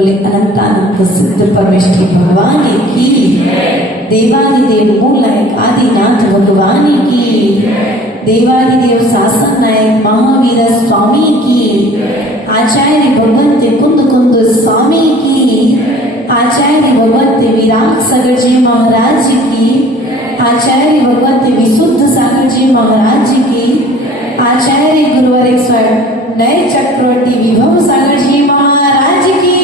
बोले अनंतानंद सिद्ध परमेश्वर भगवान की, देवादिदेव मूलायक आदिनाथ भगवान की, देवादिदेव शासन नायक महावीर स्वामी की, आचार्य भगवंत कुंद कुंद स्वामी की, आचार्य भगवंत विराट सागर जी महाराज की, आचार्य भगवंत विशुद्ध सागर जी महाराज की, आचार्य गुरुवर नए चक्रवर्ती विभव सागर जी महाराज की।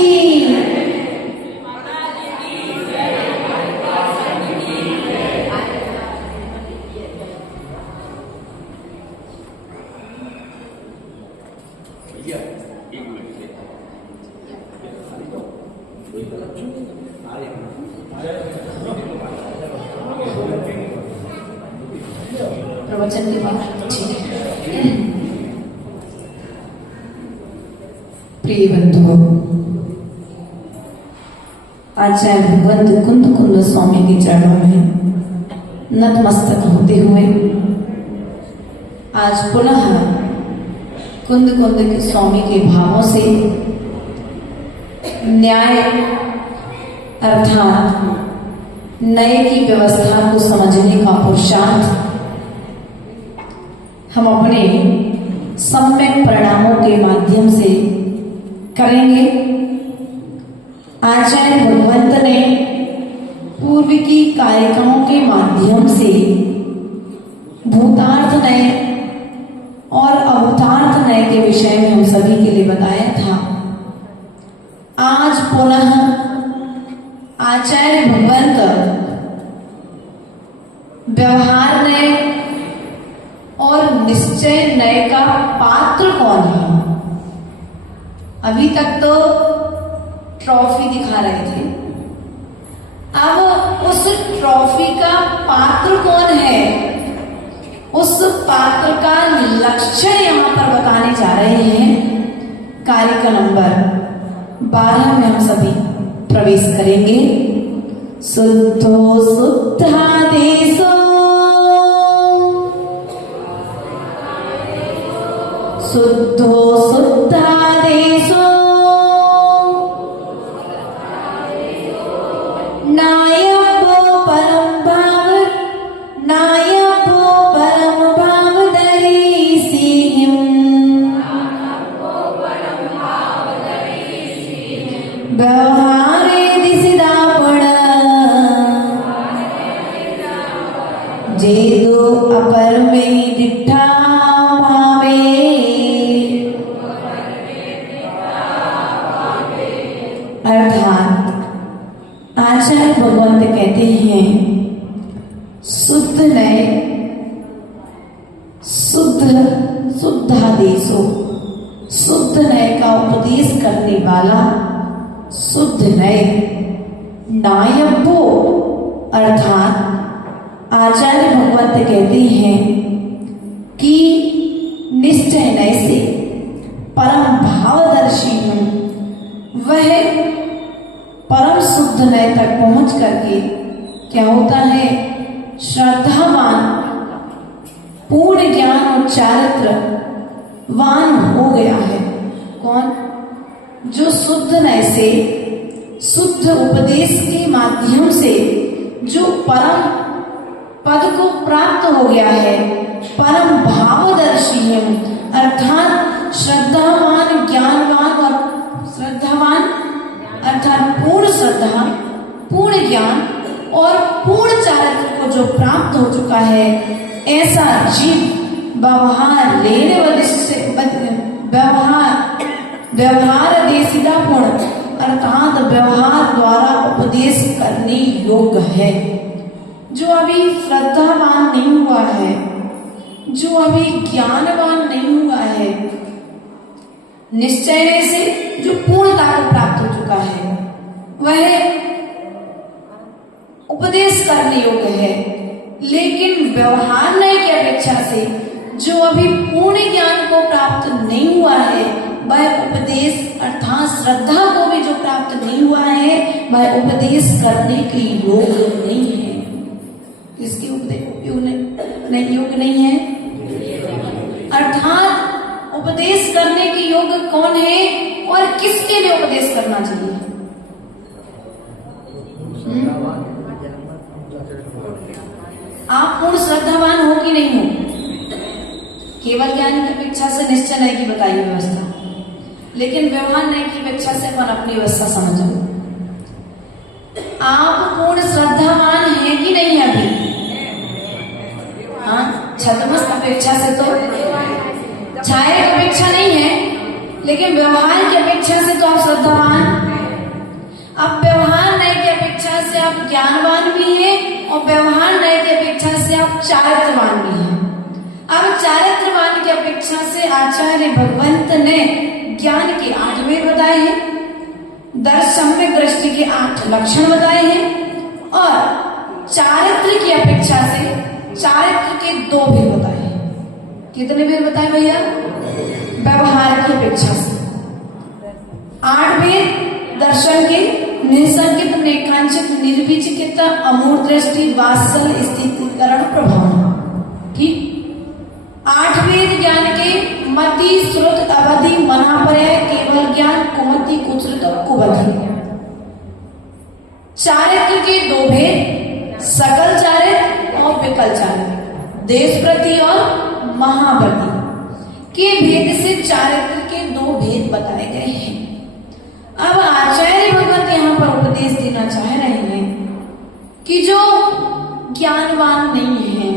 प्रवचन के बाद प्रिय बंधुओं, आचार्य भगवंत कुंद कुंद स्वामी के चरणों में नतमस्तक होते हुए आज पुनः कुंद कुंद के स्वामी के भावों से न्याय अर्थात नए की व्यवस्था को समझने का पुरुषार्थ हम अपने सम्यक परिणामों के माध्यम से करेंगे। आचार्य भगवंत ने पूर्व की कारिकाओं के माध्यम से भूतार्थ नय और अभूतार्थ नय के विषय में हम सभी के लिए बताया था। आज पुनः आचार्य भगवंत व्यवहार नय और निश्चय नय का पात्र कौन है। अभी तक तो ट्रॉफी दिखा रहे थे, अब उस ट्रॉफी का पात्र कौन है, उस पात्र का लक्षण यहाँ पर बताने जा रहे हैं। कार्य नंबर 12 में हम सभी प्रवेश करेंगे। शुद्धो शुद्धादेशो शुद्धो शुद्धादेशो नायको परम भाव नायको परम भाव दरीसिहिं व्यवहारे दिसिदा पड़ जे दो अपर में डिठा भावे अर्थात आचार्य भगवंत कहते हैं शुद्ध नए शुद्धादेशो शुद्ध नए का उपदेश करने वाला शुद्ध नए नायको अर्थात आचार्य भगवंत कहते हैं कि निश्चय नय से परम भावदर्शी हूं, वह परम शुद्ध नय तक पहुंच करके क्या होता है, श्रद्धावान पूर्ण ज्ञान और चारित्रवान हो गया है। कौन? जो शुद्ध नय से शुद्ध उपदेश के माध्यम से जो परम पद को प्राप्त हो गया है, परम भावदर्शी है, अर्थात श्रद्धावान ज्ञानवान और श्रद्धावान अर्थात पूर्ण श्रद्धा पूर्ण ज्ञान और पूर्ण चारित्र को जो प्राप्त हो चुका है, ऐसा जीव व्यवहार लेने व्यवहार देसिदा पूर्ण अर्थात व्यवहार द्वारा उपदेश करने योग्य है। जो अभी श्रद्धावान नहीं हुआ है, जो अभी ज्ञानवान नहीं हुआ है, निश्चय से जो पूर्णता को प्राप्त हो चुका है, वह उपदेश करने योग्य है। लेकिन व्यवहार नय की अपेक्षा से जो अभी पूर्ण ज्ञान को प्राप्त नहीं हुआ है, वह उपदेश अर्थात श्रद्धा को भी जो प्राप्त नहीं हुआ है, वह उपदेश करने के योग्य नहीं है। किसके योग्य नहीं है? अर्थात उपदेश करने के योग्य कौन है और किसके लिए उपदेश करना चाहिए? आप पूर्ण श्रद्धावान हो कि नहीं हो? केवल ज्ञान की अपेक्षा से निश्चय नय की बताई व्यवस्था, लेकिन व्यवहार नय की अपेक्षा से अपन अपनी व्यवस्था समझो। आप पूर्ण श्रद्धावान हैं कि नहीं है अभी? हाँ, छतमस्त अपेक्षा से तो छाया की अपेक्षा नहीं है, लेकिन व्यवहार की अपेक्षा से तो आप श्रद्धावान। अब व्यवहार नय की अपेक्षा से आप ज्ञानवान भी हैं और व्यवहार नय की अपेक्षा से आप चारित्रवान भी हैं। अब चारित्रवान की अपेक्षा से आचार्य भगवंत ने ज्ञान के 8 वेद बताए हैं, दर्शन दृष्टि के 8 लक्षण बताए हैं और चारित्र की अपेक्षा से चारित्र के 2 भेद बताए हैं। कितने भेद बताए भैया? व्यवहार की अपेक्षा से 8 भेद, दर्शन के निसंकित नेकांचित निर्विचिकित अमूर्त दृष्टि वात्सल स्थितिकरण प्रभाव। ठीक, 8 वेद ज्ञान के मति श्रुत अवधि मनापर्याय केवल ज्ञान कुमति कुश्रुत कुबधि। चारित्र के 2 भेद, सकल चारित्र और विकल चारित्र, देश प्रति और महाप्रति के भेद से चारित्र के 2 भेद बताए गए हैं। अब आचार्य भगवत यहाँ पर उपदेश देना चाह रहे हैं कि जो ज्ञानवान नहीं है,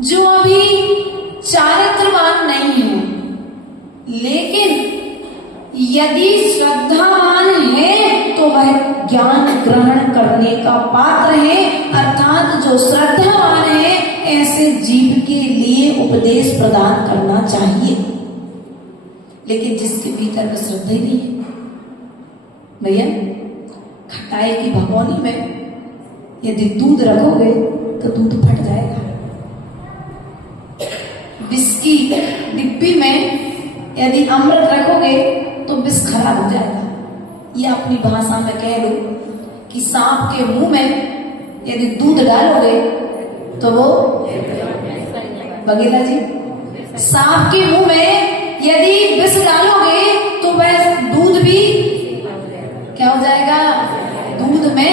जो अभी चारित्रवान नहीं है, लेकिन यदि श्रद्धावान है तो वह ज्ञान ग्रहण करने का पात्र है। अर्थात जो श्रद्धावान है, ऐसे जीव के लिए उपदेश प्रदान करना चाहिए। लेकिन जिसके भीतर में श्रद्धा ही नहीं है, भैया खट्टा मिठाई की भगोनी में यदि दूध रखोगे तो दूध फट जाएगा। विष की डिब्बी में यदि अमृत रखोगे तो विष खराब हो जाएगा। ये अपनी भाषा में कह लो कि सांप के मुंह में यदि दूध डालोगे तो वो बघेला जी, सांप के मुंह में यदि विष डालोगे तो वह दूध भी क्या हो जाएगा? दूध में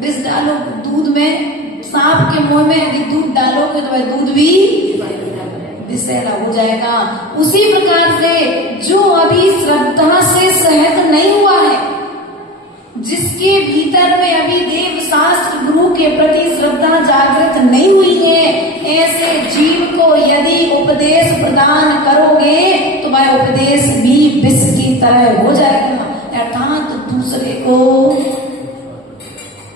विष डालो, दूध में सांप के मुंह में यदि दूध डालोगे तो वह दूध भी विषैला हो जाएगा। उसी प्रकार से जो अभी श्रद्धा से सहत नहीं हुआ है, जिसके भीतर में अभी देव शास्त्र गुरु के प्रति श्रद्धा जागृत नहीं हुई है, ऐसे जीव को यदि उपदेश प्रदान करोगे तो वह उपदेश भी विष की तरह हो जाएगा, अर्थात दूसरे को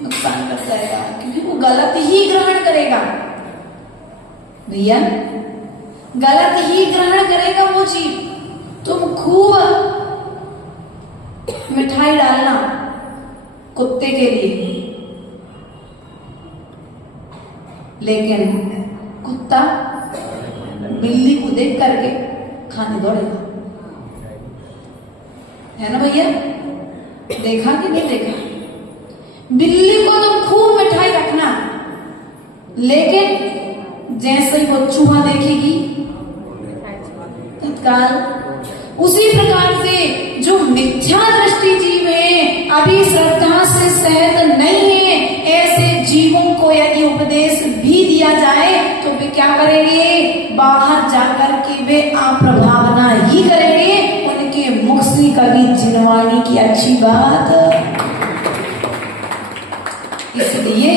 नुकसान कर जाएगा, क्योंकि वो गलत ही ग्रहण करेगा। भैया गलत ही ग्रहण करेगा वो जीव। तुम खूब मिठाई डालना कुत्ते के लिए, लेकिन कुत्ता बिल्ली को देख करके खाने दौड़ेगा, है ना भैया? देखा कि नहीं देखा? बिल्ली को तो खूब मिठाई रखना, लेकिन जैसे ही वो चूहा देखेगी तत्काल। उसी प्रकार से जो मिथ्या दृष्टि जीव है, अभी श्रद्धा से सहत नहीं है, ऐसे जीवों को यदि उपदेश भी दिया जाए तो वे क्या करेंगे? बाहर जाकर के वे अप्रभावना ही करेंगे, उनके मुख से कभी जिनवाणी की अच्छी बात। इसलिए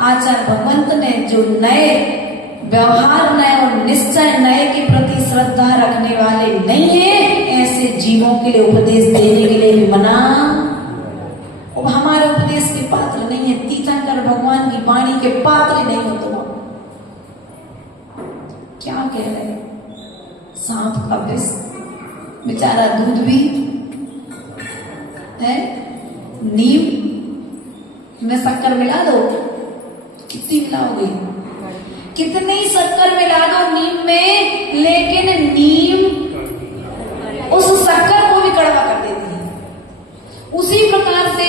आचार्य भगवंत ने जो नए व्यवहार नए और निश्चय नए के प्रति श्रद्धा रखने वाले नहीं है, ऐसे जीवों के लिए उपदेश देने के लिए भी मना। अब हमारे उपदेश के पात्र नहीं है, तीर्थंकर भगवान की वाणी के पात्र नहीं हो तुम। क्या कह रहे हैं? सांप का विष, बेचारा दूध भी है, नीम में शक्कर मिला दो, कितनी मिलाओगे? कितनी शक्कर मिला दो नीम में, लेकिन नीम उस शक्कर को भी कड़वा कर देती है। उसी प्रकार से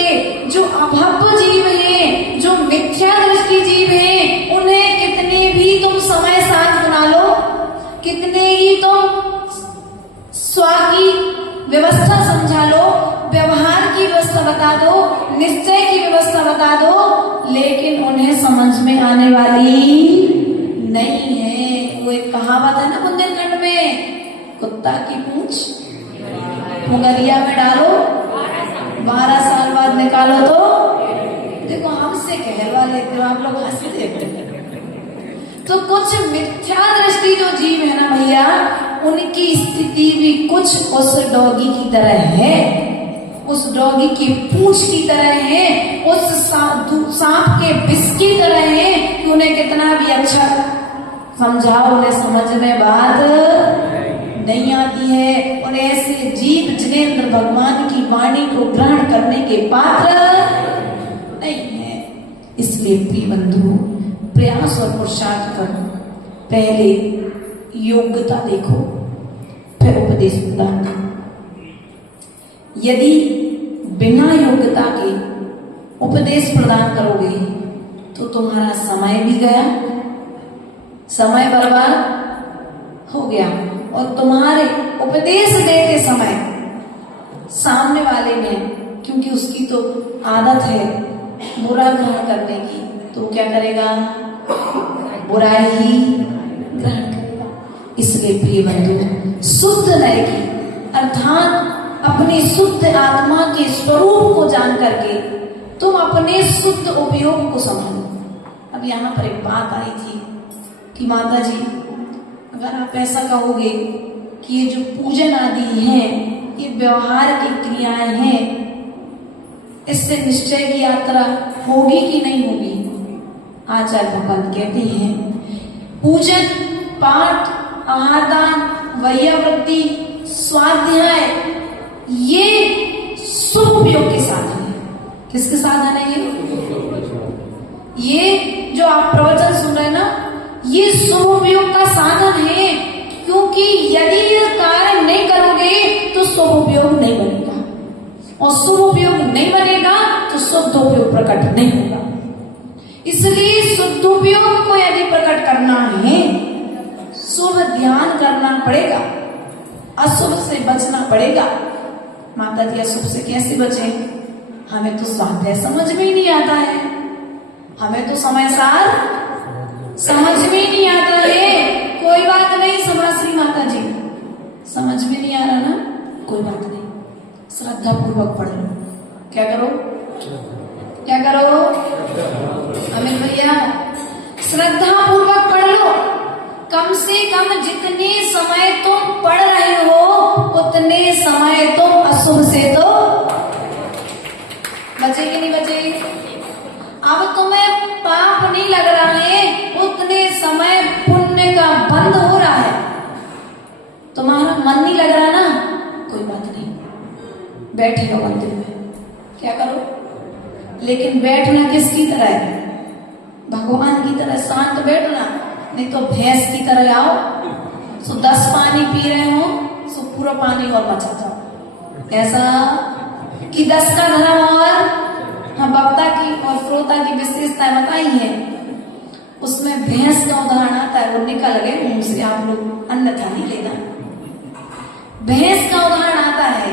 जो अभव्य जीव हैं, जो मिथ्या दृष्टि जीव हैं, उन्हें कितने भी तुम समय साथ बना लो, कितने ही तुम स्व की व्यवस्था समझा लो, व्यवहार की व्यवस्था बता दो, निश्चय की व्यवस्था बता दो, लेकिन उन्हें समझ में आने वाली नहीं है। वो एक कहावत है ना बुंदेलखंड में, कुत्ता की पूंछ मुंगरिया में डालो, 12 साल बाद निकालो तो देखो। हमसे कहलवा लेते हो आप लोग, हंसी देते। तो कुछ मिथ्या दृष्टि जो जीव है ना भैया, उनकी स्थिति भी कुछ उस डॉगी की तरह है, उस डॉगी की पूंछ की तरह है, उस सांप के विष की तरह है कि उन्हें कितना भी अच्छा समझाओ, उन्हें समझ में बात नहीं आती है। और ऐसे जीव जिनेंद्र भगवान की वाणी को ग्रहण करने के पात्र नहीं है। इसलिए प्रिय बंधु, प्रयास और पुरुषार्थ करो, पहले योग्यता देखो, फिर उपदेश प्रदान करो। यदि बिना योग्यता के उपदेश प्रदान करोगे तो तुम्हारा समय भी गया, समय बर्बाद हो गया, और तुम्हारे उपदेश देते समय सामने वाले ने, क्योंकि उसकी तो आदत है बुरा ग्रहण करने की, तो क्या करेगा? बुराई ही ग्रहण करेगा। इसलिए प्रिय बंधु, शुद्ध नय की अर्थात अपनी शुद्ध आत्मा के स्वरूप को जान करके तुम अपने शुद्ध उपयोग को समझो। अब यहाँ पर एक बात आई थी कि माता जी, अगर आप ऐसा कहोगे कि ये जो पूजन आदि हैं, ये व्यवहार की क्रियाएं हैं, इससे निश्चय की यात्रा होगी कि नहीं होगी? आचार्य भगवंत कहते हैं, पूजन, पाठ, आहारदान, वैयावृत्ति, स्वाध्याय, ये शुभ उपयोग के साधन है। किसके साधन है ये जो आप प्रवचन सुन रहे हैं ना, ये शुभ उपयोग का साधन है। क्योंकि यदि ये कार्य नहीं करोगे तो शुभ उपयोग नहीं बनेगा, और शुभ उपयोग नहीं बनेगा तो शुद्ध उपयोग प्रकट नहीं होगा। इसलिए शुद्ध उपयोग को यदि प्रकट करना है, शुभ ध्यान करना पड़ेगा, अशुभ से बचना पड़ेगा। माता जी अशुभ से कैसे बचे? हमें तो स्वाध्याय समझ में ही नहीं आता है, हमें तो समय सार समझ में ही नहीं आता है। कोई बात नहीं समाश्री माता जी, समझ में नहीं आ रहा ना, कोई बात नहीं, श्रद्धा पूर्वक पढ़ लो। क्या करो? क्या करो अमित भैया? श्रद्धा पूर्वक पढ़ लो। कम से कम जितने समय तुम पढ़ रहे हो उतने समय तुम अशुभ से तो बचे कि नहीं बचे? अब तुम्हें पाप नहीं लग रहा है, उतने समय पुण्य का बंद हो रहा है। तुम्हारा मन नहीं लग रहा ना, कोई बात नहीं, बैठे रहो मंदिर में। क्या करो? लेकिन बैठना किसकी तरह है? भगवान की तरह शांत बैठना, नहीं तो भैंस की तरह आओ, सो 10 पानी पी रहे हो सो पूरा पानी और बचा जाओ। ऐसा कि 10 का धर्म और हम वक्ता की और श्रोता की विशेषताएं बताई है, उसमें भैंस का उदाहरण आता है, वो निकल गए मुंह से, आप लोग अन्यथा नहीं लेना। भैंस का उदाहरण आता है,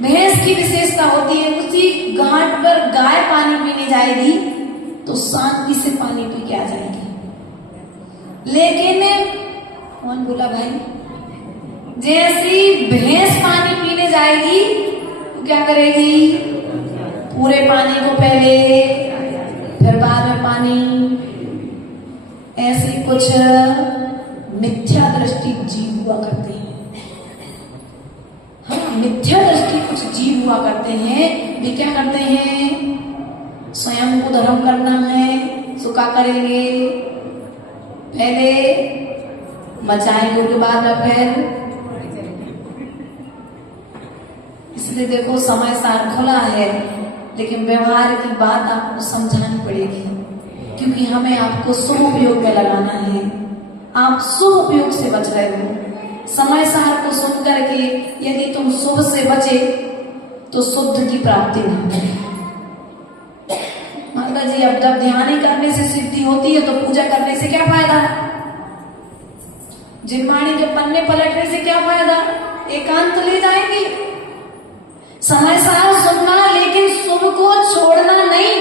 भैंस की विशेषता होती है उसी घाट पर गाय पानी पीने जाएगी तो शांति से पानी पी के आ जाएगी। लेकिन कौन बोला भाई? जैसी भैंस पानी पीने जाएगी तो क्या करेगी? पूरे पानी को पहले, फिर बाद में पानी। ऐसे कुछ मिथ्या दृष्टि जीव हुआ करते हैं। हाँ, मिथ्या दृष्टि कुछ जीव हुआ करते हैं। वे क्या करते हैं? स्वयं को धर्म करना है, सो क्या करेंगे? पहले मचाएंगे, उसके बाद में फिर। इसलिए देखो समय सार खुला है, लेकिन व्यवहार की बात आपको समझानी पड़ेगी, क्योंकि हमें आपको शुभ उपयोग में लगाना है। आप शुभ उपयोग से बच रहे हो। समय सार को सुन करके यदि तुम शुभ से बचे तो शुद्ध की प्राप्ति नहीं है। माता जी अब जब ध्यान ही करने से सिद्धि होती है तो पूजा करने से क्या फायदा? जिनवाणी के पन्ने पलटने से क्या फायदा? एकांत ले जाएंगी। समय सार सुनना, लेकिन शुभ को छोड़ना नहीं।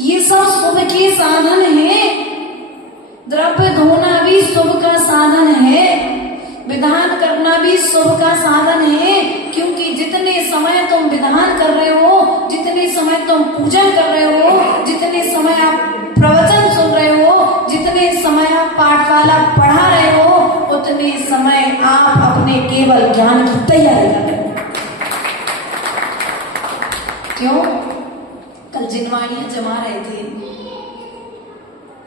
ये सब शुभ के साधन है। द्रव्य धोना भी शुभ का साधन है, विधान करना भी शुभ का साधन है। क्योंकि जितने समय तुम विधान कर रहे हो, जितने समय तुम पूजा कर रहे हो, जितने समय आप प्रवचन सुन रहे हो, जितने समय आप पाठशाला पढ़ा रहे हो, उतने समय आप अपने केवल ज्ञान की तैयारी कर रहे हो। क्यों? कल जिनवाणियां जमा रहे थे,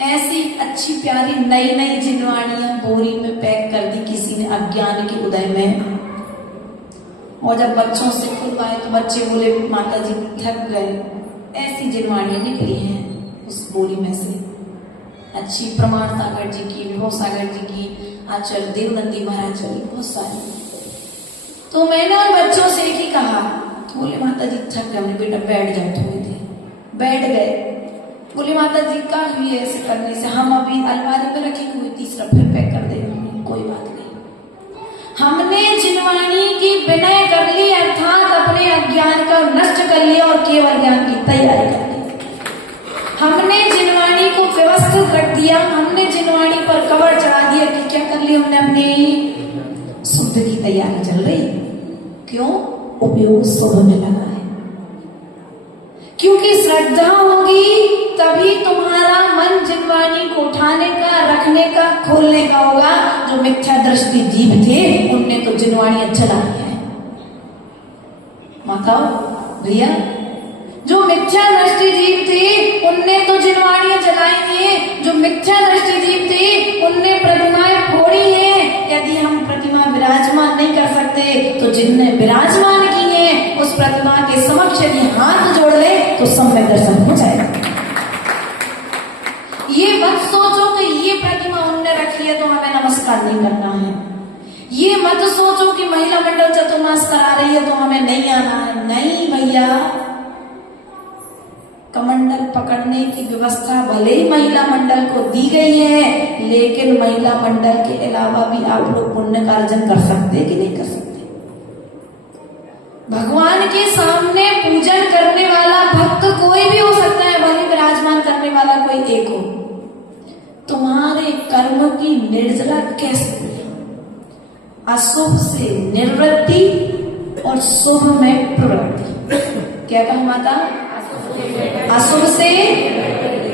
ऐसी अच्छी प्यारी नई नई जिनवाणियां बोरी में पैक कर दी किसी ने अज्ञान के उदय में। और जब बच्चों से खुलवाए तो बच्चे बोले माता जी थक गए। ऐसी जिनवाणियां निकली हैं उस बोरी में से, अच्छी प्रमाण सागर जी की, विभव सागर जी की, आचार्य देवनंदी महाराज जी, बहुत सारी। तो मैंने उन बच्चों से एक ही कहा, बोले माता जी थक गए। हमने बेटा बैठ जाओ थोड़ी देर। बैठ गए। बोले माता जी का हुई ऐसे करने से? हम अभी अलमारी में रखे हुए, तीसरा फिर पैक कर देंगे। कोई बात नहीं। हमने जिनवाणी की विनय कर ली, अर्थात अपने अज्ञान का नष्ट कर लिया और केवल ज्ञान की तैयारी कर ली। हमने जिनवाणी को व्यवस्थित रख दिया, हमने जिनवाणी पर कवर चढ़ा दिया कि क्या कर लिया हमने? अपनी शुद्ध की तैयारी चल रही। क्यों? उपयोग शुभ में लगा है। क्योंकि श्रद्धा होगी तभी तुम्हारा मन जिनवाणी को उठाने का, रखने का, खोलने का होगा। जो मिथ्या दृष्टि जीव थे उनने तो जिनवाणियां जला दिया है। माताओं भैया, जो मिथ्या दृष्टि जीव थे उनने तो जिनवाणियां जलाई हैं। जो मिथ्या दृष्टि जीव थे उनने प्रतिमाएं फोड़ी हैं। यदि हम प्रतिमा विराजमान नहीं कर सकते तो जिनने विराजमान की है उस प्रतिमा के समक्ष यदि हाथ जोड़ ले तो सम्यक दर्शन हो जाएगा। ये मत सोचो कि ये प्रतिमा उनने रखी है तो हमें नमस्कार नहीं करना है। ये मत सोचो कि महिला मंडल चतुर्मास करा रही है तो हमें नहीं आना है। नहीं भैया, कमंडल पकड़ने की व्यवस्था भले ही महिला मंडल को दी गई है, लेकिन महिला मंडल के अलावा भी आप लोग पुण्य का अर्जन कर सकते कि नहीं कर सकते? भगवान के सामने पूजन करने वाला भक्त कोई भी हो सकता है, भले विराजमान करने वाला कोई एक हो। तुम्हारे कर्म की निर्जला कैसे हुई? अशुभ से निवृत्ति और शुभ में प्रवृत्ति। क्या कहा माता? अशुभ से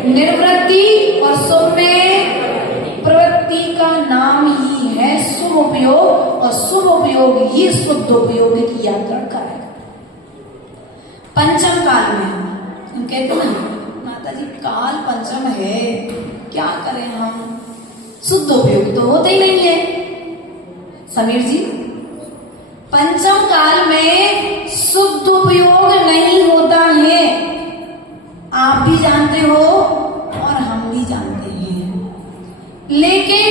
निवृत्ति और शुभ में प्रवृत्ति का नाम ही है शुभ उपयोग, और शुभ उपयोग ही शुद्ध उपयोग की यात्रा कराएगा। पंचम काल में हम कहते हैं माता जी काल पंचम है, क्या करें हम? शुद्ध उपयोग तो होते ही नहीं है। समीर जी, पंचम काल में शुद्ध उपयोग नहीं होता है, आप भी जानते हो और हम भी जानते हैं। लेकिन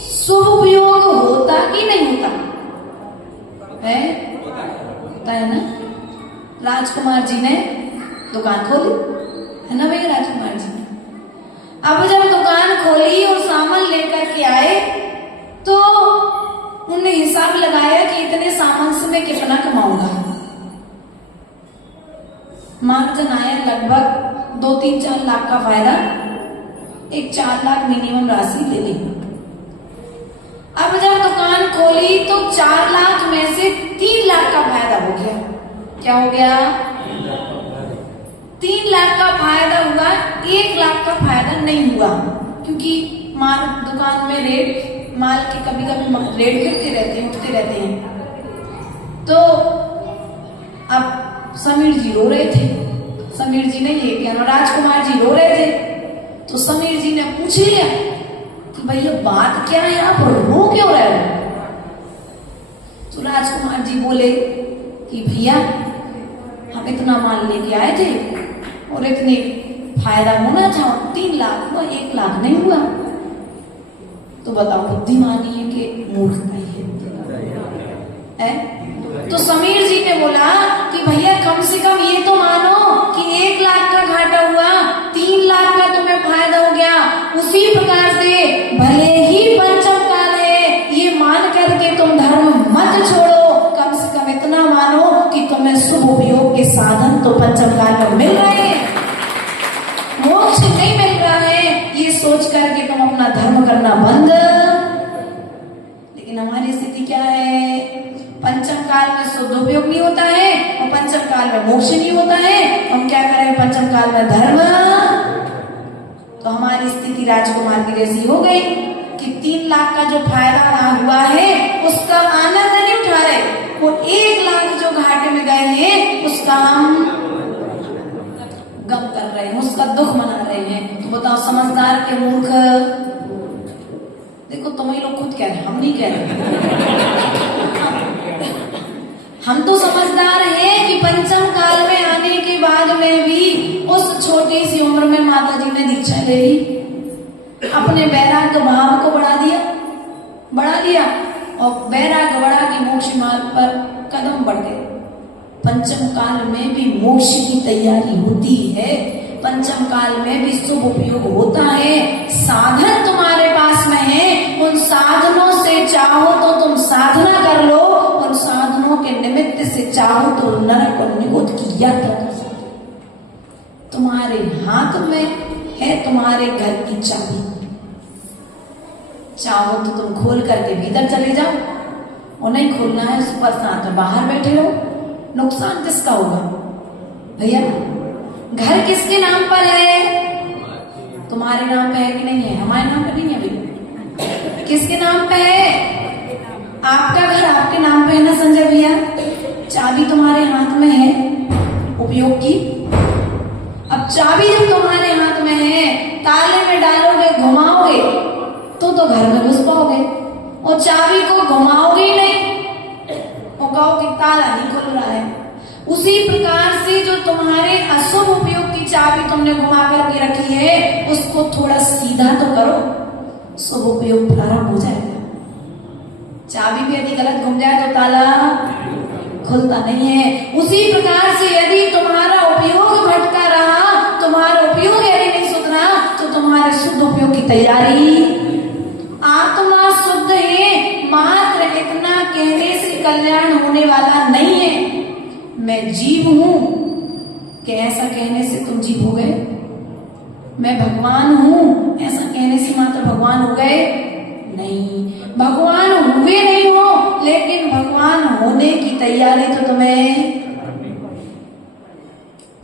शुभ उपयोग होता कि नहीं होता है? होता है ना। राजकुमार जी ने दुकान खोली है ना भैया, राजकुमार जी ने अब जब दुकान खोली और सामान लेकर के आए तो उन्होंने हिसाब लगाया कि इतने सामान से मैं कितना कमाऊंगा। मार्जिन आया लगभग 2-3-4 लाख का फायदा, एक 4 लाख मिनिमम राशि ले ली। अब जब दुकान खोली तो 4 लाख में से 3 लाख का फायदा हो गया। क्या हो गया? 3 लाख का फायदा हुआ, 1 लाख का फायदा नहीं हुआ, क्योंकि माल दुकान में रेट माल के कभी कभी रेट गिरते रहते हैं, उठते रहते हैं। तो अब समीर जी रो रहे थे, समीर जी ने ये किया, राजकुमार जी रो रहे थे, तो समीर जी ने पूछ लिया कि भैया बात क्या है, आप रो क्यों रहे हो? तो राजकुमार जी बोले कि भैया हम इतना माल लेके आए थे और इतने फायदा होना था, 3 लाख हुआ, 1 लाख नहीं हुआ। तो बताओ बुद्धिमानी है कि मूर्खता है? तो समीर जी ने बोला कि भैया कम से कम ये तो मानो कि 1 लाख का घाटा हुआ, 3 लाख का तुम्हें फायदा हो गया। उसी प्रकार से भले ही पंचम काल है, ये मान करके तुम धर्म मत छोड़ो, कम से कम इतना मानो कि तुम्हें शुभ उपयोग के साधन तो पंचम काल में मिल रहे हैं, मोक्ष नहीं मिल रहा है, ये सोच करके तुम अपना धर्म करना बंद। लेकिन हमारी स्थिति क्या है? पंचम काल में शुद्ध उपयोग नहीं होता है और पंचम काल में मोक्ष नहीं होता है। हम क्या करें पंचम काल में? धर्म। तो हमारी स्थिति राजकुमार की जैसी हो गई कि 3 लाख का जो फायदा हुआ है उसका आनंद नहीं उठा रहे, वो 1 लाख जो घाटे में गए हैं उसका हम गम कर रहे हैं, उसका दुख मना रहे हैं। तो बताओ समझदार के मूर्ख? देखो तुम ही लोग खुद कह रहे, हम नहीं कह रहे। हम तो समझदार हैं कि पंचम काल में आने के बाद में भी उस छोटी सी उम्र में माता जी ने दीक्षा ले ली, अपने वैराग्य भाव को बढ़ा दिया और वैराग्य बढ़ा के मोक्ष मार्ग पर कदम बढ़ गए। पंचम काल में भी मोक्ष की तैयारी होती है, पंचम काल में भी शुभ उपयोग होता है। साधन तुम्हारे पास में है, उन साधनों से चाहो तो तुम साधना कर लो, उन साधनों के निमित्त से चाहो तो नरक और निगोद की यात्रा कर सकते। तुम्हारे हाथ में है तुम्हारे घर की चाबी, चाहो तो तुम खोल करके भीतर चले जाओ, और नहीं खोलना है सुपर साथ में बाहर बैठे रहो। नुकसान किसका होगा भैया? घर किसके नाम पर है? तुम्हारे नाम पे है कि नहीं है? हमारे नाम पे नहीं है भैया। किसके नाम पे है? आपका घर आपके नाम पे है ना संजय भैया? चाबी तुम्हारे हाथ में है उपयोग की। अब चाबी जब तुम्हारे हाथ में है, ताले में डालोगे, घुमाओगे तो घर में घुस पाओगे, और चाबी को घुमाओगे ही नहीं और कहो कि ताला नहीं खुल रहा है। उसी प्रकार से जो तुम्हारे अशुभ उपयोग की चाबी तुमने घुमा करके रखी है उसको थोड़ा सीधा तो करो, शुभ उपयोग प्रारंभ हो जाएगा। चाबी भी यदि गलत घूम जाए तो ताला खुलता नहीं है। उसी प्रकार से यदि तुम्हारा उपयोग भटका रहा, तुम्हारा उपयोग यदि नहीं सुधरा, तो तुम्हारे शुद्ध उपयोग की तैयारी। आत्मा शुद्ध है, मात्र इतना कहने से कल्याण होने वाला नहीं है। मैं जीव हूं, कि ऐसा कहने से तुम जीव हो गए? मैं भगवान हूं, ऐसा कहने से मात्र भगवान हो गए? नहीं, भगवान हुए नहीं हो, लेकिन भगवान होने की तैयारी तो तुम्हें।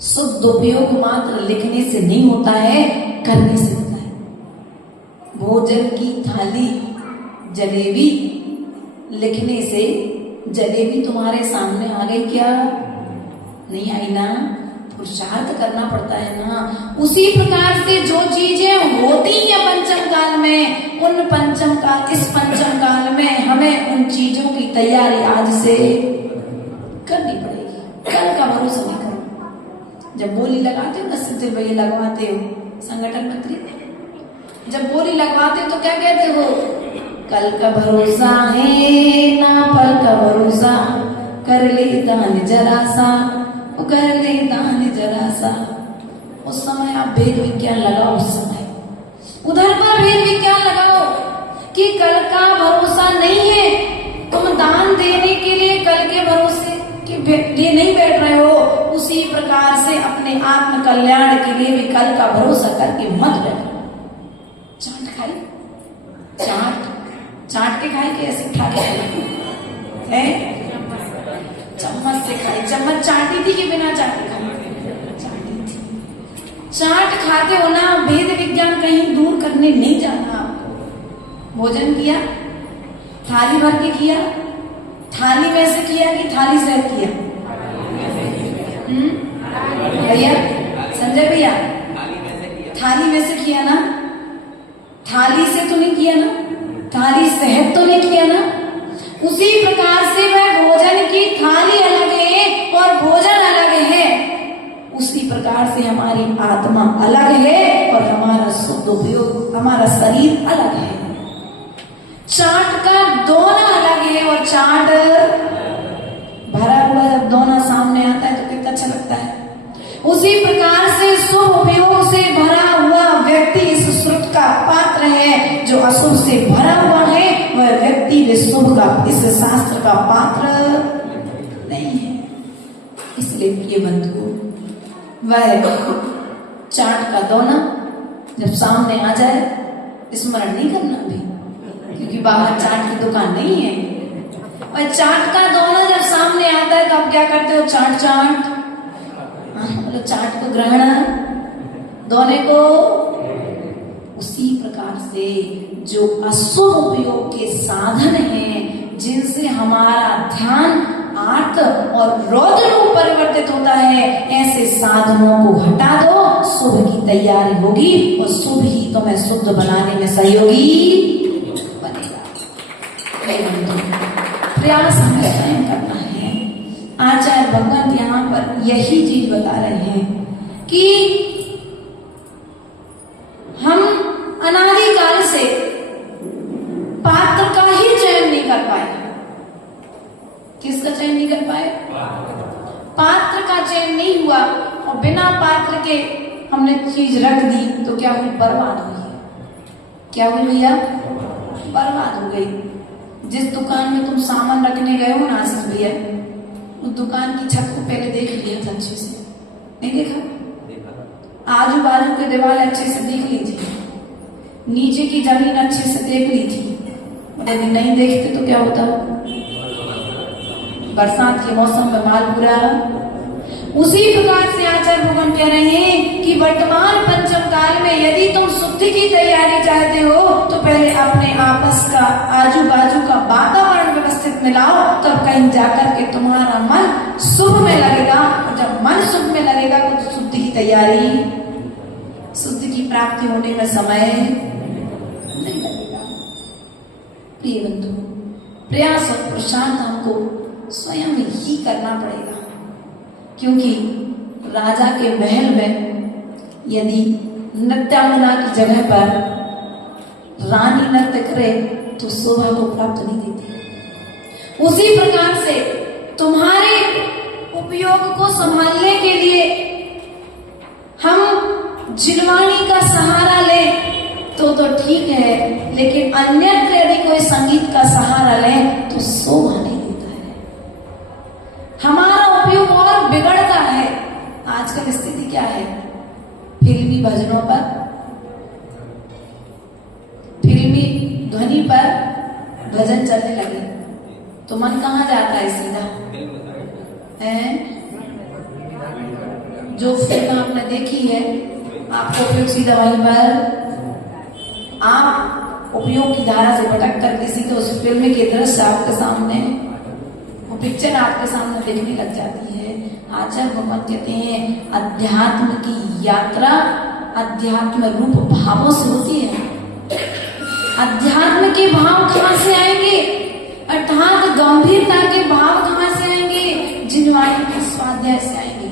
शुद्ध उपयोग मात्र लिखने से नहीं होता है, करने से होता है। भोजन की थाली जलेबी लिखने से जलेबी तुम्हारे सामने आ गई क्या? नहीं आई ना, पुरुषार्थ करना पड़ता है ना। उसी प्रकार से जो चीजें होती है पंचम काल में, इस पंचम काल में हमें उन चीजों की तैयारी आज से करनी पड़ेगी। कल का भरोसा नहीं करो। जब बोली लगाते हो ना, सिद्धि भैया लगवाते हो, संगठन मंत्री जब बोली लगवाते हो तो क्या कहते हो? कल का भरोसा है ना, पल का भरोसा, कर ले दान जरा सा, कर ले दान जरा सा। उस समय आप वेद विज्ञान लगाओ, उस समय उधर पर वेद विज्ञान लगाओ कि कल का भरोसा नहीं है। तुम दान देने के लिए कल के भरोसे के लिए नहीं बैठ रहे हो। उसी प्रकार से अपने आत्म कल्याण के लिए भी कल का भरोसा करके मत बैठो। चाट खाई, चाट के खाई, कैसे खा के है? चम्मच से खाई। चम्मच चाटी थी कि बिना चाटी खाई? चाटी थी। चाट खाते हो ना, वेद विज्ञान कहीं दूर करने नहीं जाना आपको। भोजन किया, थाली भर के किया, थाली में से किया कि थाली से किया? भैया, संजय भैया, थाली में से किया ना? थाली से तो नहीं किया ना? थाली सहित तो नहीं किया ना? उसी प्रकार से वह भोजन की थाली अलग है और भोजन अलग है। उसी प्रकार से हमारी आत्मा अलग है और हमारा शुद्ध उपयोग, हमारा शरीर अलग है। चाट का दोना अलग है और चाट भरा हुआ जब दोना सामने आता है तो कितना अच्छा लगता है। उसी प्रकार से शुभ उपयोग से भरा हुआ व्यक्ति इस श्रुत का पात्र है, जो अशुभ से भरा हुआ है वह व्यक्ति विशुभ का, इस शास्त्र का पात्र नहीं है। इसलिए प्रिय बंधुओं, वह चाट का दोना जब सामने आ जाए स्मरण नहीं करना भी, क्योंकि बाहर चाट की दुकान नहीं है। और चाट का दोना जब सामने आता है तो आप क्या करते हो? चाट मतलब चाट को ग्रहण, दोने को। उसी प्रकार से जो अशुभ उपयोग के साधन हैं, जिनसे हमारा ध्यान आर्त और रौद्र रूप परिवर्तित होता है, ऐसे साधनों को हटा दो, शुभ की तैयारी होगी और शुभ ही तुम्हें शुद्ध बनाने में सहयोगी बनेगा। प्रयास हमें स्वयं करना है। आचार्य भगवंत यहाँ पर यही चीज बता रहे हैं कि हम अनादिकाल से पात्र का ही चयन नहीं कर पाए। किसका चयन नहीं कर पाए? पात्र का चयन नहीं हुआ और बिना पात्र के हमने चीज रख दी तो क्या हुई? बर्बाद हुई। क्या हुई भैया? बर्बाद हो गई। जिस दुकान में तुम सामान रखने गए हो ना आशीष भैया, उस दुकान की छत को पहले देख लिया था अच्छे से? नहीं देखा? आजू बाजू के दीवार अच्छे से देख ली थी, नीचे की जमीन अच्छे से देख ली थी। यदि नहीं देखते तो क्या होता? बरसात के मौसम में माल पूरा। उसी प्रकार से आचार्य भगवान कह रहे हैं कि वर्तमान पंचम काल में यदि तुम शुद्धि की तैयारी चाहते हो तो पहले अपने आपस का, आजू बाजू का वातावरण व्यवस्थित मिलाओ, तब कहीं जाकर के तुम्हारा मन शुभ में लगेगा। और जब मन शुभ में लगेगा तो शुद्धि की तैयारी, शुद्धि की प्राप्ति होने में समय नहीं लगेगा। प्रिय बंधु, प्रयास और पुरुषार्थ हमको स्वयं ही करना पड़ेगा, क्योंकि राजा के महल में यदि नृत्यांगना की जगह पर रानी नृत्य करे तो शोभा को प्राप्त नहीं देती। उसी प्रकार से तुम्हारे उपयोग को संभालने के लिए हम जिलवाणी का सहारा लें तो ठीक है, लेकिन अन्यत्र यदि कोई संगीत का सहारा लें तो शोभा नहीं देता है। हमारा उपयोग और बिगड़ता है। आजकल स्थिति क्या है? फिल्मी भजनों पर, फिल्मी ध्वनि पर भजन चलने लगे तो मन कहाँ जाता है सीधा? जो फिल्म आपने देखी है आपको उपयोग सीधा वहीं पर, आप उपयोग की धारा से भटक कर किसी तो उस फिल्म के दृश्य आपके सामने, वो पिक्चर आपके सामने देखने लग जाती है। आचार्य भगवान कहते हैं अध्यात्म की यात्रा अध्यात्म रूप भावों से होती है। अध्यात्म के भाव कहाँ से आएंगे? अर्थात गंभीरता के भाव कहाँ से आएंगे? जिनवाणी के स्वाध्याय से आएंगे।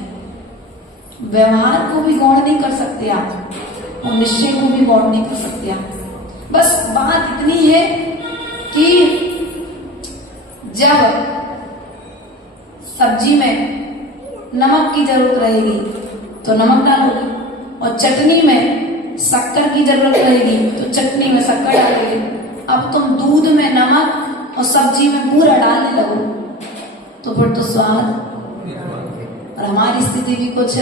व्यवहार को भी गौण नहीं कर सकते आप और निश्चय को भी गौण नहीं कर सकते आप। बस बात इतनी है कि जब सब्जी में नमक की जरूरत रहेगी तो नमक डालोगे, और चटनी में शक्कर की जरूरत रहेगी तो चटनी में शक्कर डालोगे। अब तुम दूध में नमक और सब्जी में पूरा डालने लगो तो फिर तो स्वाद। और हमारी स्थिति भी कुछ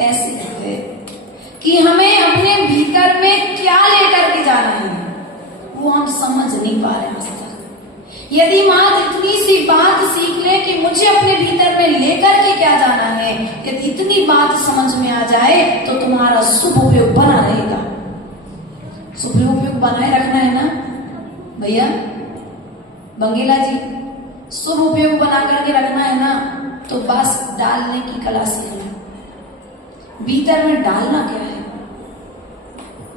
ऐसी है कि हमें अपने भीतर में क्या लेकर के जाना है वो हम समझ नहीं पा रहे हैं। यदि मात्र इतनी सी बात सीख ले कि मुझे अपने भीतर में लेकर के क्या जाना है, यदि इतनी बात समझ में आ जाए तो तुम्हारा शुभ उपयोग बना रहेगा। शुभ उपयोग बनाए रखना है ना भैया बंगेला जी, शुभ उपयोग बना करके रखना है ना, तो बस डालने की कला सीखना। भीतर में डालना क्या है?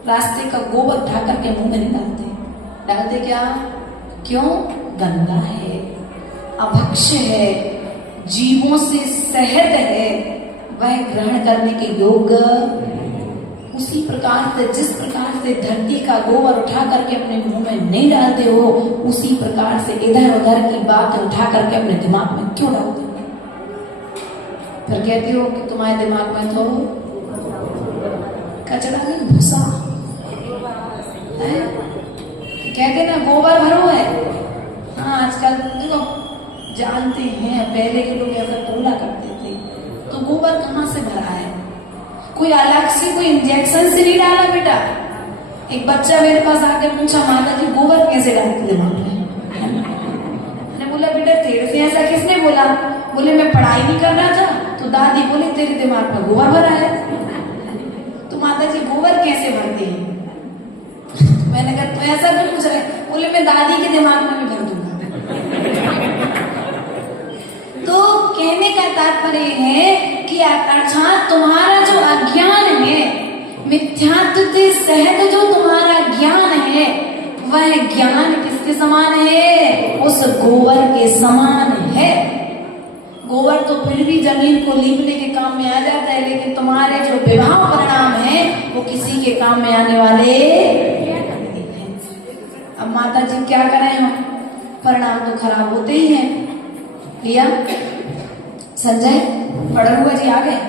रास्ते का गोबर उठा करके मुंह में नहीं डालते। डालते क्या? क्यों? गंदा है, अभक्ष्य है, जीवों से सहत है, वह ग्रहण करने के योग्य। उसी प्रकार से जिस प्रकार से धरती का गोबर उठा करके अपने मुंह में नहीं डालते हो, उसी प्रकार से इधर उधर की बात उठा करके अपने दिमाग में क्यों डालते हो? फिर कहते हो कि तुम्हारे दिमाग में तो कचरा नहीं भूसा है, कहते ना गोबर भरो है। हाँ आजकल देखो जानते हैं, पहले के लोग ऐसा बोला करते थे, तो गोबर कहाँ से भरा है? कोई अलग से कोई इंजेक्शन से नहीं डाला बेटा। एक बच्चा मेरे पास आके पूछा माता जी गोबर कैसे डालते दिमाग में? मैंने बोला बेटा तेरे से ऐसा किसने बोला? बोले मैं पढ़ाई नहीं कर रहा था तो दादी बोले तेरे दिमाग में गोबर भरा है। तो माता जी गोबर कैसे भरते हैं? मैंने कहा तू ऐसा क्यों पूछ रहे? बोले मैं दादी के दिमाग में भी भर दूंगा। तो कहने का तात्पर्य है कि अर्थात तुम्हारा जो अज्ञान है, मिथ्यात्व से सहित जो तुम्हारा ज्ञान है, वह ज्ञान किसके समान है? उस गोबर के समान है। गोबर तो फिर भी जमीन को लीपने के काम में आ जाता है, लेकिन तुम्हारे जो विवाह परिणाम है वो किसी के काम में आने वाले। अब माता जी क्या करें हम? परिणाम तो खराब होते ही हैं। भैया संजय पढ़ुआ जी आ गए।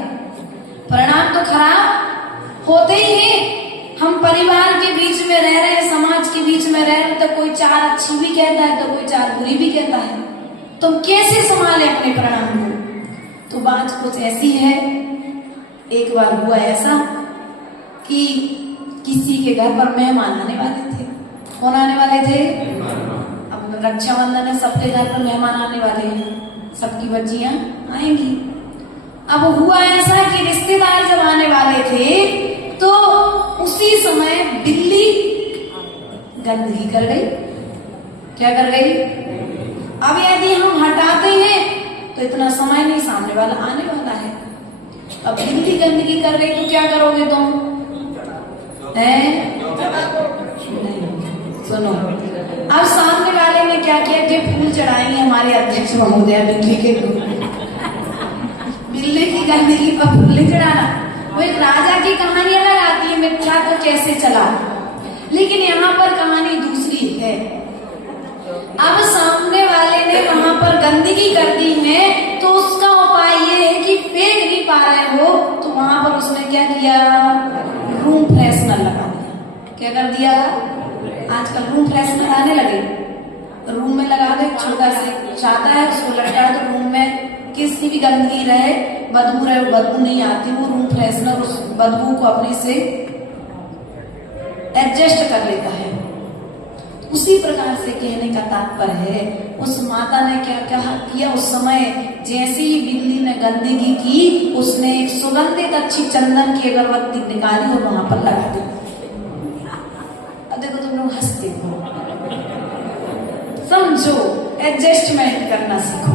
परिणाम तो खराब होते ही हैं। हम परिवार के बीच में रह रहे हैं, समाज के बीच में रह रहे हैं, तो कोई चार अच्छी भी कहता है तो कोई चार बुरी भी कहता है। तुम कैसे संभाले अपने परिणाम को? तो बात कुछ ऐसी है। एक बार हुआ ऐसा कि किसी के घर पर मेहमान आने वाले थे। कौन आने वाले थे? अब रक्षाबंधन है, सबके घर पर मेहमान आने वाले हैं, सबकी बच्चियां आएंगी। अब हुआ ऐसा कि रिश्तेदार जब आने वाले थे तो उसी समय बिल्ली गंदगी कर गई। क्या कर गई? अब यदि हम हटाते हैं तो इतना समय नहीं, सामने वाला आने वाला है। अब बिल्ली गंदगी कर गई तो क्या करोगे तुम? सुनो, अब सामने वाले ने क्या किया कि फूल चढ़ाएंगे हमारे अध्यक्ष महोदय बिल्ली के। बिल्ली की गंदगी पर फूले चढ़ाना, वो एक राजा की कहानी अलग आती है, मिथ्या को कैसे चला। लेकिन यहाँ पर कहानी दूसरी है। अब सामने वाले ने वहां पर गंदगी कर दी है, तो उसका उपाय ये है कि फेंक नहीं पा रहे हो, तो वहां पर उसने क्या किया, रूम फ्रेशनर लगा दिया। क्या कर दिया, आजकल रूम फ्रेशनर आने लगे, रूम में लगा दो, छोटा सा चाहता है उसको लटका दो रूम में, किसी भी गंदगी रहे, बदबू रहे, बदबू नहीं आती, वो रूम फ्रेशनर उस बदबू को अपने से एडजस्ट कर लेता है। उसी प्रकार से कहने का तात्पर्य है, उस माता ने क्या कहा किया, उस समय जैसे ही बिल्ली ने गंदगी की, उसने एक सुगंधित अच्छी चंदन की अगरबत्ती निकाली और वहां पर लगा दी। अब देखो तुम लोग हंसते हो, समझो, एडजस्टमेंट करना सीखो।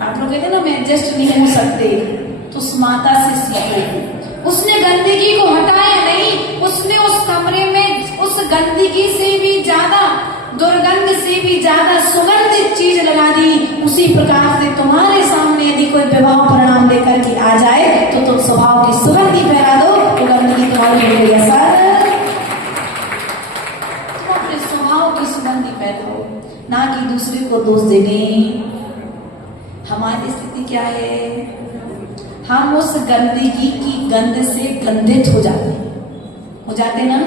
आप लोग कहते ना मैं एडजस्ट नहीं हो सकते, तो उस माता से सीखो। उसने गंदगी को हटाया नहीं, उसने उस कमरे में उस गंदगी से भी ज्यादा, दुर्गंध से भी ज्यादा सुगंधित चीज लगा दी। उसी प्रकार से तुम्हारे सामने यदि कोई विवाह परिणाम लेकर के आ जाए, तो तुम स्वभाव की सुगंधी फैला दो, तो गंदगी तुम्हारी हो गई असर। तुम अपने स्वभाव की सुगंधी फैलाओ, ना कि दूसरे को दोष देने। हमारी स्थिति क्या है, हम उस गंदगी की गंध से गंधित हो जाते ना।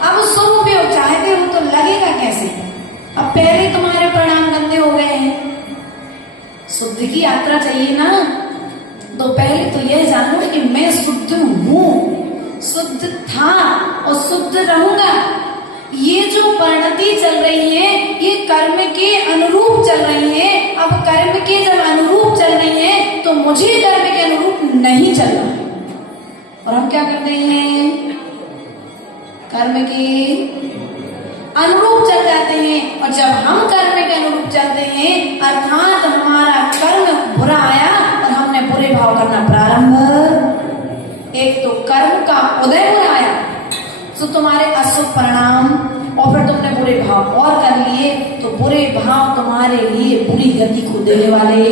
अब शुभ उपयोग चाहते हो तो लगेगा कैसे, अब पहले तुम्हारे परिणाम गंदे हो गए हैं, शुद्ध की यात्रा चाहिए ना, तो पहले तो यह जान लो कि मैं शुद्ध हूं, शुद्ध था और शुद्ध रहूंगा। ये जो परिणति चल रही है, ये कर्म के अनुरूप चल रही है। अब कर्म के जब अनुरूप चल रही है, तो मुझे कर्म के अनुरूप नहीं चलना है। और हम क्या करते हैं, कर्म के अनुरूप चल जाते हैं। और जब हम कर्म के अनुरूप चलते हैं, अर्थात हमारा कर्म बुरा आया और हमने बुरे भाव करना प्रारंभ, एक तो कर्म का उदय बुरा आया, तो तुम्हारे अशुभ परिणाम, और फिर तुमने बुरे भाव और कर लिए, तो बुरे भाव तुम्हारे लिए बुरी गति को देने वाले।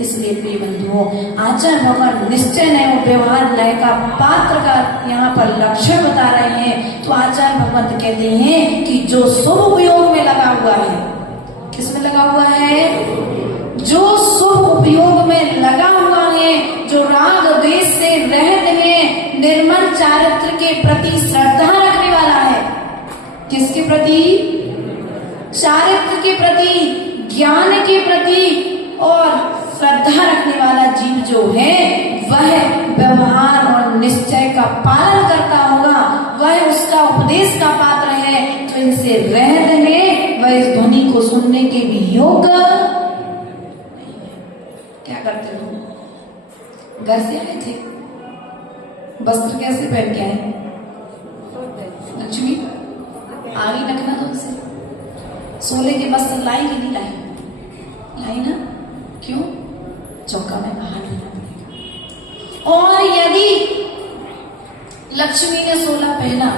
इसलिए प्रिय बंधुओं, आचार्य भगवान निश्चय नए व्यवहार लय का पात्र का यहाँ पर लक्षण बता रहे हैं। तो आचार्य भगवंत कहते हैं कि जो शुभ उपयोग में लगा हुआ है, किसमें लगा हुआ है, जो शुभ उपयोग में लगा हुआ है, जो राग द्वेष से रहित है, निर्मल चारित्र के प्रति श्रद्धा रखने वाला है। किसके प्रति, चारित्र के प्रति, ज्ञान के प्रति और श्रद्धा रखने वाला जीव जो है, वह व्यवहार और निश्चय का पालन करता होगा, वह उसका उपदेश का पात्र है। तो इनसे रहत है, वह इस ध्वनि को सुनने के भी योग्य। क्या करते हो, घर से आए थे, वस्त्र कैसे पहन के आए, लक्ष्मी आ गई नखना तुमसे, सोले के वस्त्र लाई कि नहीं लाई, लाई ना, क्यों, चौका में बाहर देना पड़ेगा। और यदि लक्ष्मी ने सोला पहना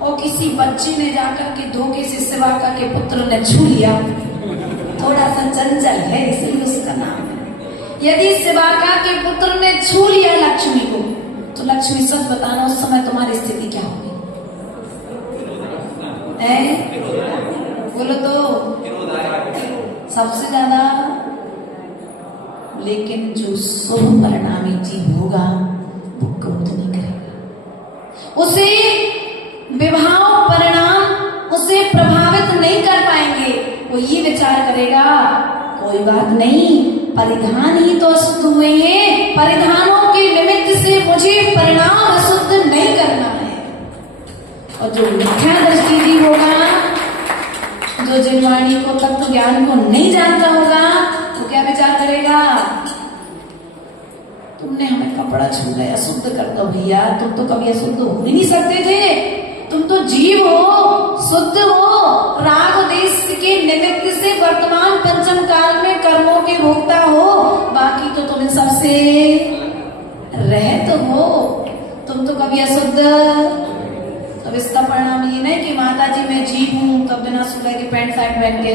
और किसी बच्चे ने जाकर के धोखे से सेवा करके पुत्र ने छू लिया, थोड़ा सा चंचल है इसलिए उसका नाम है, यदि सेवाका के पुत्र ने छू लिया लक्ष्मी को, तो लक्ष्मी सच बताना उस समय तुम्हारी स्थिति क्या होगी, बोलो तो सबसे ज्यादा। लेकिन जो शुभ परिणामी जीव होगा वो क्रोध नहीं करेगा, उसे विभाव परिणाम उसे प्रभावित नहीं कर पाएंगे। वो ये विचार करेगा कोई बात नहीं, परिधान ही तो अशुद्ध हुए हैं, परिधानों के निमित्त से मुझे परिणाम अशुद्ध नहीं करना है। और जो मिथ्या दृष्टि जीव होगा, जो जिनवाणी को तत्व ज्ञान को नहीं जानता होगा, तो क्या विचार करेगा, तुमने हमें कपड़ा छू लिया, अशुद्ध कर दो भैया, तुम तो कभी अशुद्ध हो ही नहीं सकते थे, तुम तो जीव हो, शुद्ध हो, राग देश के निमित्त से वर्तमान पंचम काल में कर्मों के भोक्ता हो, बाकी तो तुम सबसे रहत हो, तुम तो कभी अशुद्ध। अब इसका परिणाम ये नहीं कि माता जी मैं जीव हूं तब बिना सुलह के पैंट शर्ट पहन के,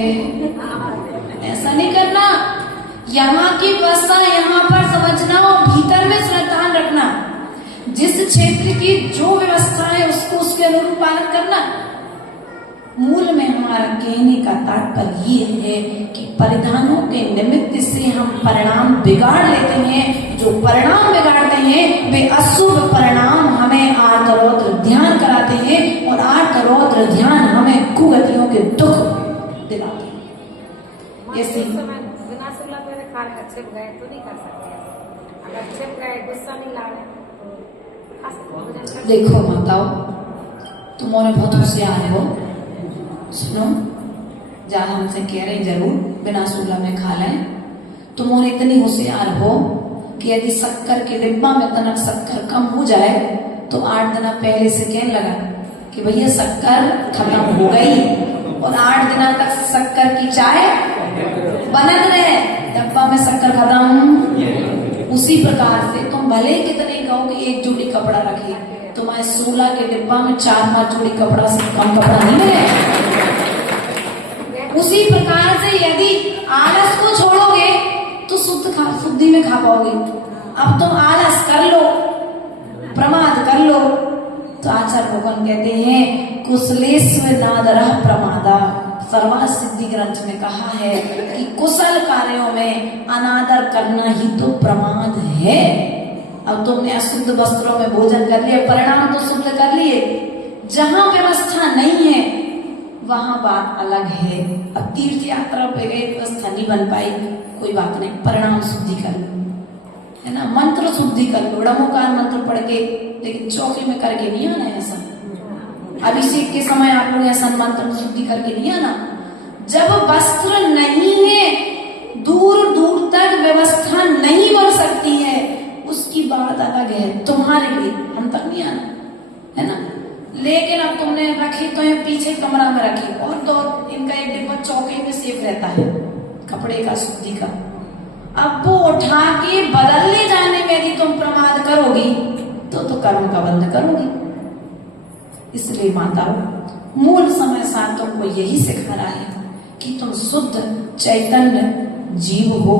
ऐसा नहीं करना। यहाँ की व्यवस्था यहाँ पर समझना और भीतर में ध्यान रखना, जिस क्षेत्र की जो व्यवस्था है उसको उसके अनुरूप पालन करना। मूल में हमारा कहने का तात्पर्य ये है कि परिधानों के निमित्त से हम परिणाम बिगाड़ लेते हैं। जो परिणाम बिगाड़ते हैं वे अशुभ परिणाम हमें आर्तरौद्र ध्यान कराते हैं और आर्तरौद्र ध्यान हमें कुगतियों के दुख दिलाते हैं। ऐसे बिना सुलह मेरे खाने अच्छे गए तो नहीं कर सकते, अगर अच्छे गए गुस्सा नहीं ला रहे। देखो माताओं, तुम्हारे बहुत होशियार हो, सुनो, जहाँ हमसे कह रहे जरूर बिना सुलह में खा लें। तुम्हारे इतनी होशियार हो कि यदि शक्कर के डिब्बा में तनक शक्कर कम हो जाए तो 8 दिन पहले से कहने लगा कि भैया शक्कर खत्म हो गई, और 8 दिन तक शक्कर की चाय बनत रहे, डब्बा में शक्कर खत्म। उसी प्रकार से तुम भले कितने कहो कि 1 जोड़ी कपड़ा रखिए, तुम्हारे 16 के डिब्बा में 4-5 जोड़ी कपड़ा से कम कपड़ा नहीं मिले। उसी प्रकार से यदि आलस को छोड़ोगे तो शुद्धि में खा पाओगे। अब तुम आलस कर लो, प्रमाद कर लो, तो आचार्य भगवान कहते हैं कुशलेश्व नादरः प्रमादा। सर्वा सिद्धि ग्रंथ में कहा है कि कुशल कार्यों में अनादर करना ही तो प्रमाद है। अब तुमने अशुद्ध वस्त्रों में भोजन कर लिया, परिणाम तो शुद्ध कर लिए। जहां व्यवस्था नहीं है वहां बात अलग है। अब तीर्थ यात्रा पे गए, व्यवस्था नहीं बन पाई, कोई बात नहीं, परिणाम शुद्धि कर लो, है ना, मंत्र शुद्धि कर लो, ब्रह्मोकार मंत्र पढ़ के, लेकिन चौकी में करके नहीं आना है ऐसा। अभिषेक के समय आप लोग ऐसा मंत्र शुद्धि करके नहीं आना। जब वस्त्र नहीं है, दूर दूर तक व्यवस्था नहीं बन सकती है, उसकी बात अलग है तुम्हारे लिए, हम तक नहीं आना, है ना। लेकिन अब तुमने रखी तो है पीछे कमरा में रखी, और तो इनका एक डिब्बा चौके में सेफ रहता है कपड़े का, शुद्धि का। अब वो उठा के बदलने जाने में यदि तुम प्रमाद करोगी तो कर्म का बंध करोगी। इसलिए माताओं, मूल समय साथ तुमको यही सिखा रहा है कि तुम शुद्ध चैतन्य जीव हो।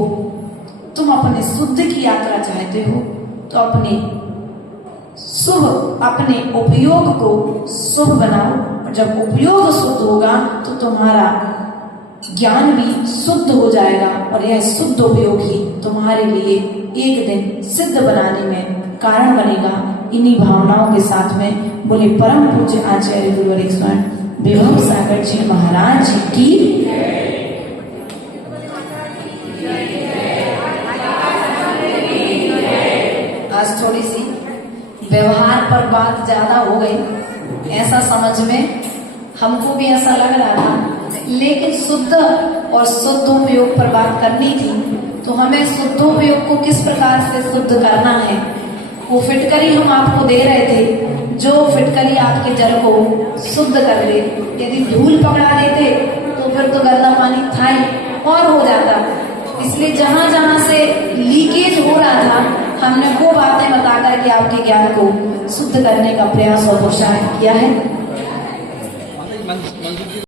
तुम अपने शुद्ध की यात्रा चाहते हो तो अपने शुभ, अपने उपयोग को शुभ बनाओ, और जब उपयोग शुद्ध होगा तो तुम्हारा ज्ञान भी शुद्ध हो जाएगा, और यह शुद्ध उपयोग ही तुम्हारे लिए एक दिन सिद्ध बनाने में कारण बनेगा। इन्हीं भावनाओं के साथ में बोले परम पूज्य आचार्य गुरुवर स्वामी विभव सागर जी महाराज की। आज थोड़ी सी व्यवहार पर बात ज्यादा हो गई, ऐसा समझ में हमको भी ऐसा लग रहा था, लेकिन शुद्ध और शुद्धोपयोग पर बात करनी थी। तो हमें शुद्धोपयोग को किस प्रकार से शुद्ध करना है, वो फिटकरी हम आपको दे रहे थे, जो फिटकरी आपके जल को शुद्ध कर दे। यदि धूल पकड़ा देते तो फिर तो गंदा पानी था ही और हो जाता। इसलिए जहां जहां से लीकेज हो रहा था, हमने वो बातें बताकर के आपके ज्ञान को शुद्ध करने का प्रयास और कोशिश किया है।